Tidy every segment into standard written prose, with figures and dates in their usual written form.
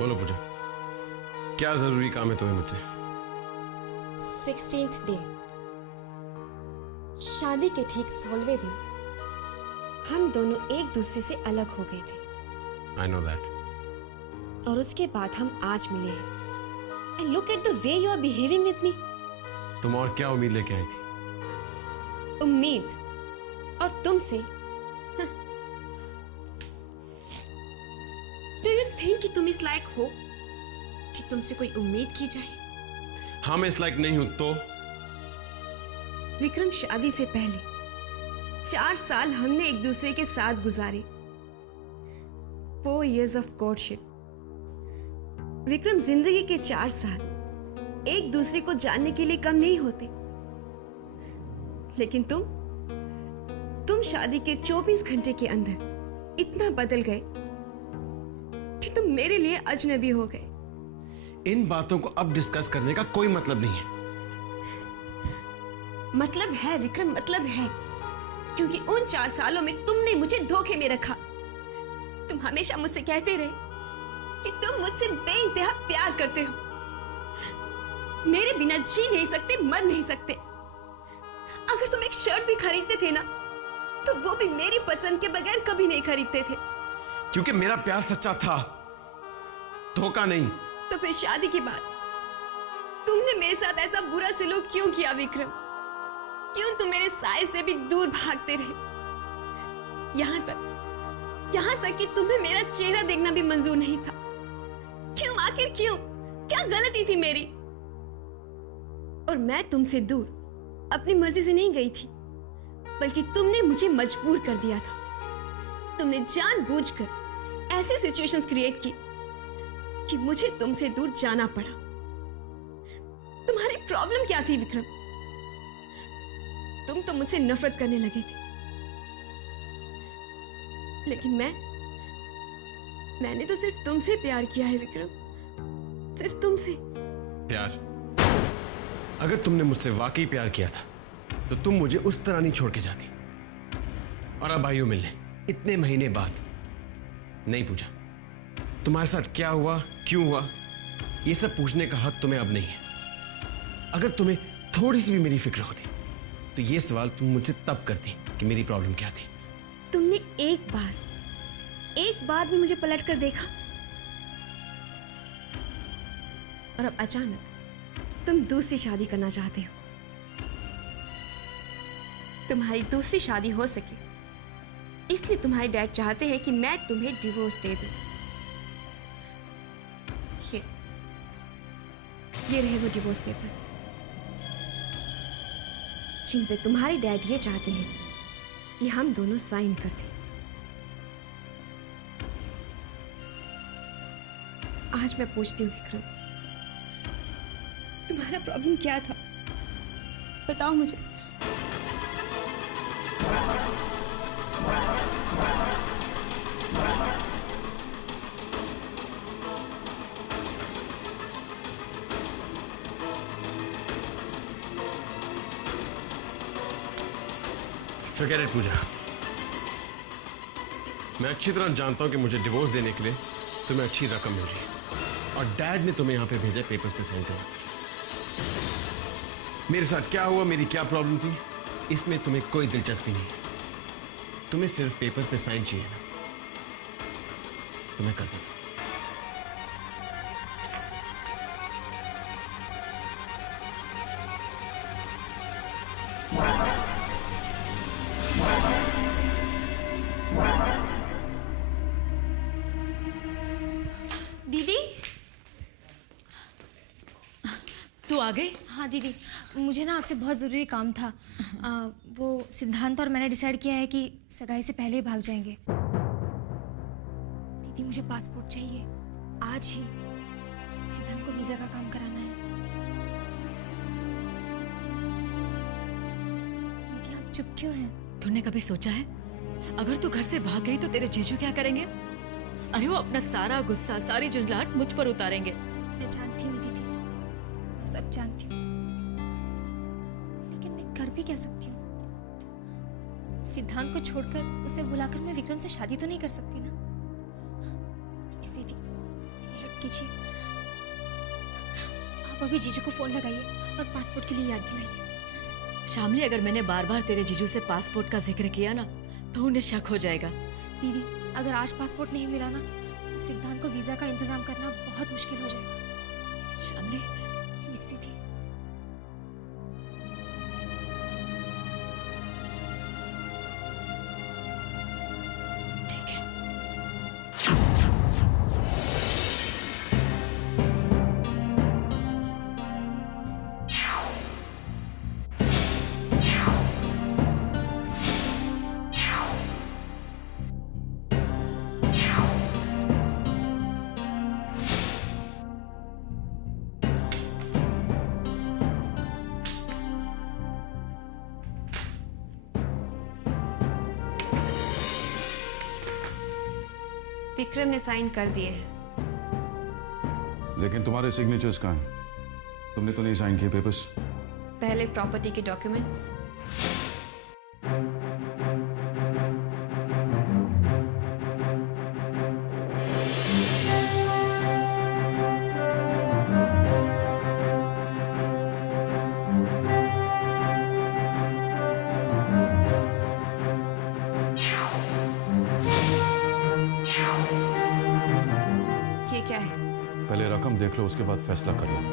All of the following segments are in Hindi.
बोलो पूजा, क्या जरूरी काम है तुम्हें मुझसे? 16th डे, शादी के ठीक 16वें दिन हम दोनों एक दूसरे से अलग हो गए थे। I know that. और उसके बाद हम आज मिले हैं। And look at the way you are behaving with me. तुम और क्या उम्मीद लेके आई थी? उम्मीद और तुमसे? Do you think कि तुम इस लायक हो कि तुमसे कोई उम्मीद की जाए? हाँ, मैं इस लायक नहीं हूं तो? विक्रम, शादी से पहले 4 साल हमने एक दूसरे के साथ गुजारे। 4 years of courtship. विक्रम, जिंदगी के 4 साल एक दूसरे को जानने के लिए कम नहीं होते, लेकिन तुम शादी के 24 घंटे के अंदर इतना बदल गए कि तुम मेरे लिए अजनबी हो गए। इन बातों को अब डिस्कस करने का कोई मतलब नहीं है। मतलब है विक्रम, मतलब है, क्योंकि उन 4 सालों में तुमने मुझे धोखे में रखा। तुम हमेशा मुझसे कहते रहे कि तुम मुझसे बेइंतहा प्यार करते हो, मेरे बिना जी नहीं सकते, मर नहीं सकते। अगर तुम एक शर्ट भी खरीदते थे ना, तो वो भी मेरी पसंद के बगैर कभी नहीं खरीदते थे। क्योंकि मेरा प्यार सच्चा था, धोखा नहीं। तो फिर शादी के बाद तुमने मेरे साथ ऐसा बुरा सलूक क्यों किया विक्रम? क्यों तुम मेरे साए से भी दूर भागते रहे? यहां तक कि तुम्हें मेरा चेहरा देखना भी मंजूर नहीं था। क्यों? आखिर क्यों? क्या गलती थी मेरी? और मैं तुमसे दूर अपनी मर्जी से नहीं गई थी, बल्कि तुमने मुझे मजबूर कर दिया था। तुमने जानबूझकर ऐसी सिचुएशंस क्रिएट की कि मुझे तुमसे दूर जाना पड़ा। तुम्हारी प्रॉब्लम क्या थी विक्रम? तुम तो मुझसे नफरत करने लगे थे, लेकिन मैंने तो सिर्फ तुमसे प्यार किया है विक्रम, सिर्फ तुमसे। प्यार? अगर तुमने मुझसे वाकई प्यार किया था तो तुम मुझे उस तरह नहीं छोड़ के जाती। और अब आई हो मिलने इतने महीने बाद। नहीं पूजा, तुम्हारे साथ क्या हुआ, क्यों हुआ, ये सब पूछने का हक तुम्हें अब नहीं है। अगर तुम्हें थोड़ी सी भी मेरी फिक्र होती तो ये सवाल तुम मुझसे तब करती कि मेरी प्रॉब्लम क्या थी। तुमने एक बार भी मुझे पलट कर देखा? और अब अचानक तुम दूसरी शादी करना चाहते हो। तुम्हारी दूसरी शादी हो सके इसलिए तुम्हारे डैड चाहते हैं कि मैं तुम्हें डिवोर्स दे दूं। ये रहे वो डिवोर्स पेपर्स जिन पे तुम्हारे डैड ये चाहते हैं कि हम दोनों साइन कर दें। आज मैं पूछती हूँ विक्रम, तुम्हारा प्रॉब्लम क्या था? बताओ मुझे। Forget it, पूजा। मैं अच्छी तरह जानता हूं कि मुझे डिवोर्स देने के लिए तुम्हें अच्छी रकम मिल रही है, और डैड ने तुम्हें यहां पे भेजा पेपर्स पे साइन करवा। मेरे साथ क्या हुआ, मेरी क्या प्रॉब्लम थी, इसमें तुम्हें कोई दिलचस्पी नहीं है। तुम्हें सिर्फ पेपर्स पे साइन चाहिए ना, तो मैं कर देता हूं। दीदी, तू आ गई? हाँ दीदी, मुझे ना आपसे बहुत ज़रूरी काम था। वो सिद्धांत और मैंने डिसाइड किया है कि सगाई से पहले ही भाग जाएंगे। दीदी, मुझे पासपोर्ट चाहिए आज ही। सिद्धांत को वीज़ा का काम कराना है। दीदी, आप चुप क्यों हैं? तूने कभी सोचा है अगर तू घर से भाग गई तो तेरे जीजू क्या करेंगे? अरे वो अपना सारा गुस्सा, सारी झुंझलाहट मुझ पर उतारेंगे। मैं जानती हूँ दीदी, मैं सब जानती हूँ, लेकिन मैं कर भी क्या सकती हूँ? सिद्धांत को छोड़कर उसे बुलाकर मैं विक्रम से शादी तो नहीं कर सकती ना। प्लीज दीदी, मेरी हेल्प कीजिए। आप अभी जीजू को फोन लगाइए और पासपोर्ट के लिए याद दिलाइए। शामली, अगर मैंने बार बार तेरे जीजू से पासपोर्ट का जिक्र किया ना तो उन्हें शक हो जाएगा। दीदी, अगर आज पासपोर्ट नहीं मिला ना तो सिद्धांत को वीजा का इंतजाम करना बहुत मुश्किल हो जाएगा। शामली, प्लीज दीदी। ठीक है। विक्रम ने साइन कर दिए हैं। लेकिन तुम्हारे सिग्नेचर्स कहाँ हैं? तुमने तो नहीं साइन किए पेपर्स। पहले प्रॉपर्टी के डॉक्यूमेंट्स। ये क्या है? पहले रकम देख लो, उसके बाद फैसला कर लेना।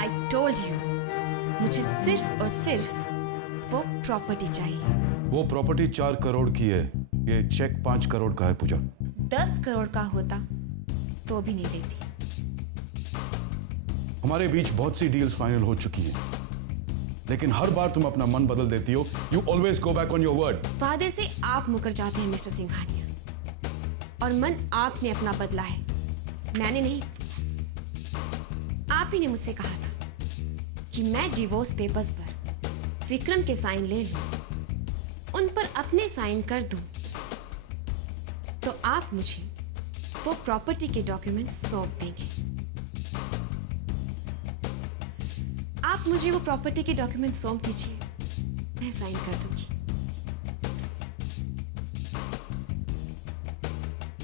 आई टोल्ड यू, मुझे सिर्फ और सिर्फ वो प्रॉपर्टी चाहिए। वो प्रॉपर्टी 4 करोड़ की है, ये चेक 5 करोड़ का है पूजा। 10 करोड़ का होता तो भी नहीं लेती। हमारे बीच बहुत सी डील्स फाइनल हो चुकी हैं, लेकिन हर बार तुम अपना मन बदल देती हो। You always go back on your word. वादे से आप मुकर जाते हैं मिस्टर सिंघानिया, और मन आपने अपना बदला है, मैंने नहीं। आप ही ने मुझसे कहा था कि मैं डिवोर्स पेपर्स पर विक्रम के साइन ले लूं, उन पर अपने साइन कर दूं, तो आप मुझे वो प्रॉपर्टी के डॉक्यूमेंट्स सौंप देंगे। आप मुझे वो प्रॉपर्टी के डॉक्यूमेंट सौंप दीजिए, मैं साइन कर दूंगी।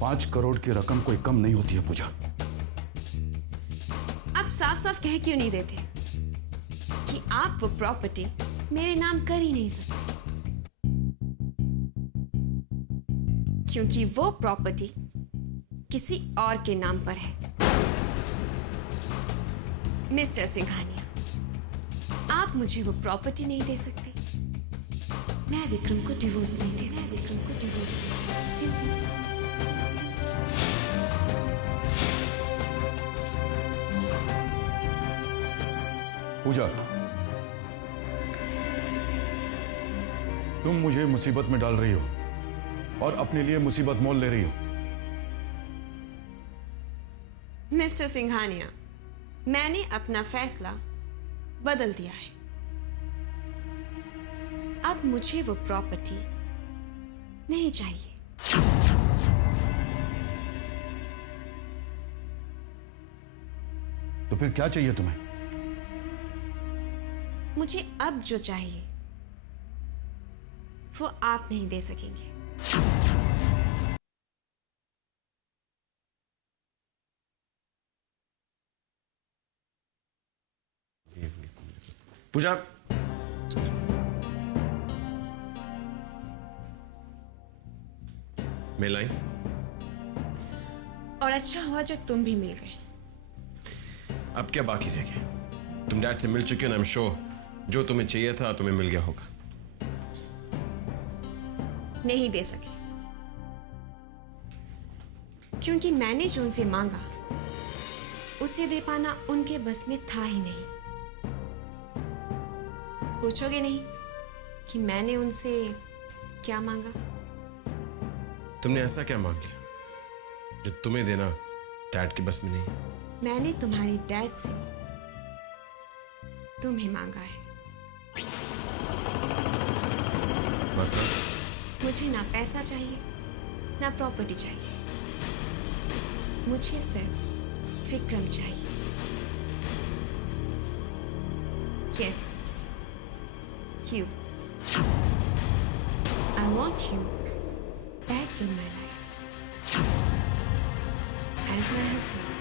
5 करोड़ की रकम कोई कम नहीं होती है पूजा। आप साफ साफ कह क्यों नहीं देते कि आप वो प्रॉपर्टी मेरे नाम कर ही नहीं सकते? क्योंकि वो प्रॉपर्टी किसी और के नाम पर है। मिस्टर सिंघानिया, आप मुझे वो प्रॉपर्टी नहीं दे सकते, मैं विक्रम को डिवोर्स नहीं दे सकती। विक्रम को डिवोर्स नहीं दे सकती। पूजा, तुम मुझे मुसीबत में डाल रही हो और अपने लिए मुसीबत मोल ले रही हो। मिस्टर सिंघानिया, मैंने अपना फैसला बदल दिया है। अब मुझे वो प्रॉपर्टी नहीं चाहिए। तो फिर क्या चाहिए तुम्हें? मुझे अब जो चाहिए वो आप नहीं दे सकेंगे। पूजा, मिल आई? और अच्छा हुआ जो तुम भी मिल गए। अब क्या बाकी रह गया? तुम डैड से मिल चुके हो ना, आई एम श्योर जो तुम्हें चाहिए था तुम्हें मिल गया होगा। नहीं दे सके क्योंकि मैंने जो उनसे मांगा उसे दे पाना उनके बस में था ही नहीं। पूछोगे नहीं कि मैंने उनसे क्या मांगा? तुमने ऐसा क्या मांग लिया जो तुम्हें देना डैड के बस में नहीं? मैंने तुम्हारे डैड से तुम्हें मांगा है। मतलब मुझे ना पैसा चाहिए ना प्रॉपर्टी चाहिए, मुझे सिर्फ विक्रम चाहिए। Yes, you. I want you back in my life as my husband.